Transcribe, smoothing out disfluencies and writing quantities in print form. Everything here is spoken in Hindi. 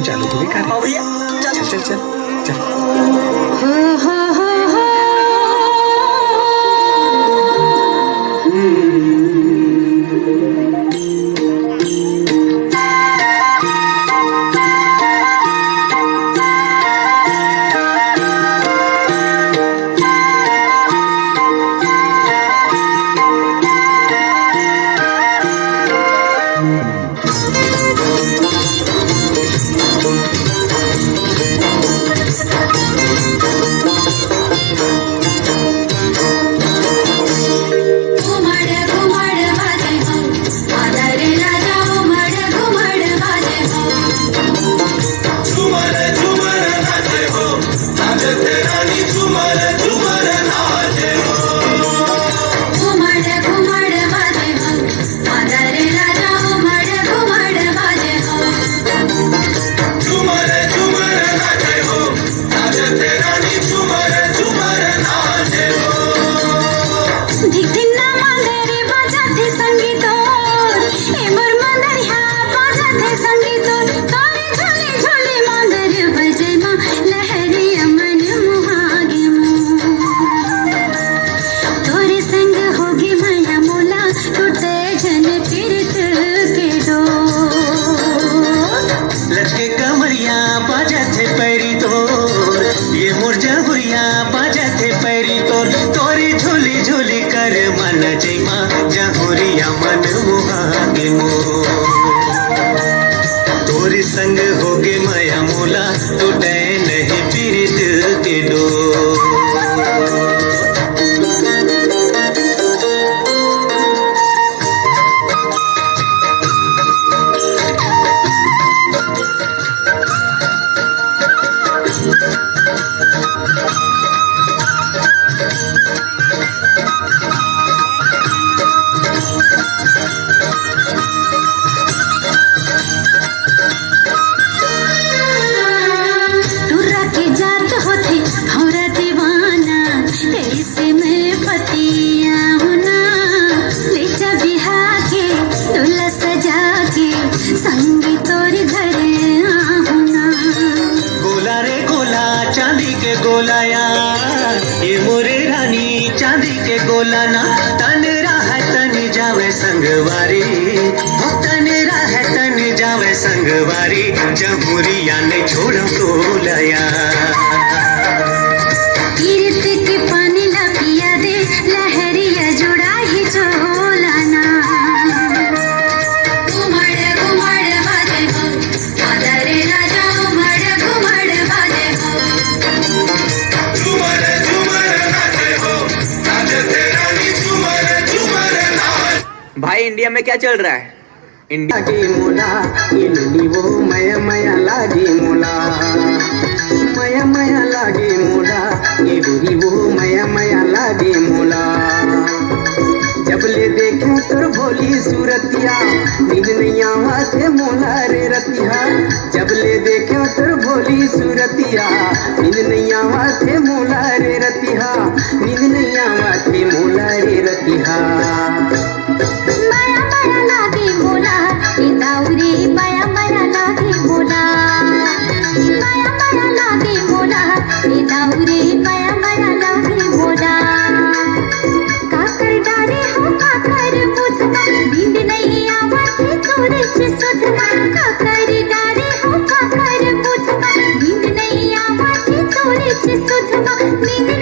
काम चालू हो गया। हाँ भैया, चल चल चल चल। संग होगे माया मोला टूटे नहीं पीरित के डोर। गोलाया ये मोरे रानी चांदी के गोलाना तन राह तन जावे संगवारी, तन राह तन जावे संगवारी, जमुरिया ने छोड़ो गोलाया। कीर्त के पानी ला पिया दे लहरिया जुड़ा ही चोलाना। घुमड़ घुमड़ बाजे हो आदरे राजा घुमड़ घुमड़ बाजे हो। भाई इंडिया में क्या चल रहा है? इंडिया की मोला इलनी वो मया मया लागी मोला, मया मया लागी मोला इलनी वो मया मया लागी मोला। जब ले देखे तोर भोली सूरतिया नींद नहीं आवाते मोला रे रतिया। जब ले देखे तोर भोली सूरतिया नींद नहीं आवाते मोला रे रतिया, नींद नहीं आवाते मोला रे रतिया। माया माया लागे मोला दाउरी, माया माया लागे मोला, माया माया लागे मोला दाउरी, माया माया लागे मोला। काकर डारे हो काकर बुधमा नींद नहीं आवते तोरे से सुधमा। काकर डारे हो काकर बुधमा नींद नहीं आवते तोरे से सुधमा, नींद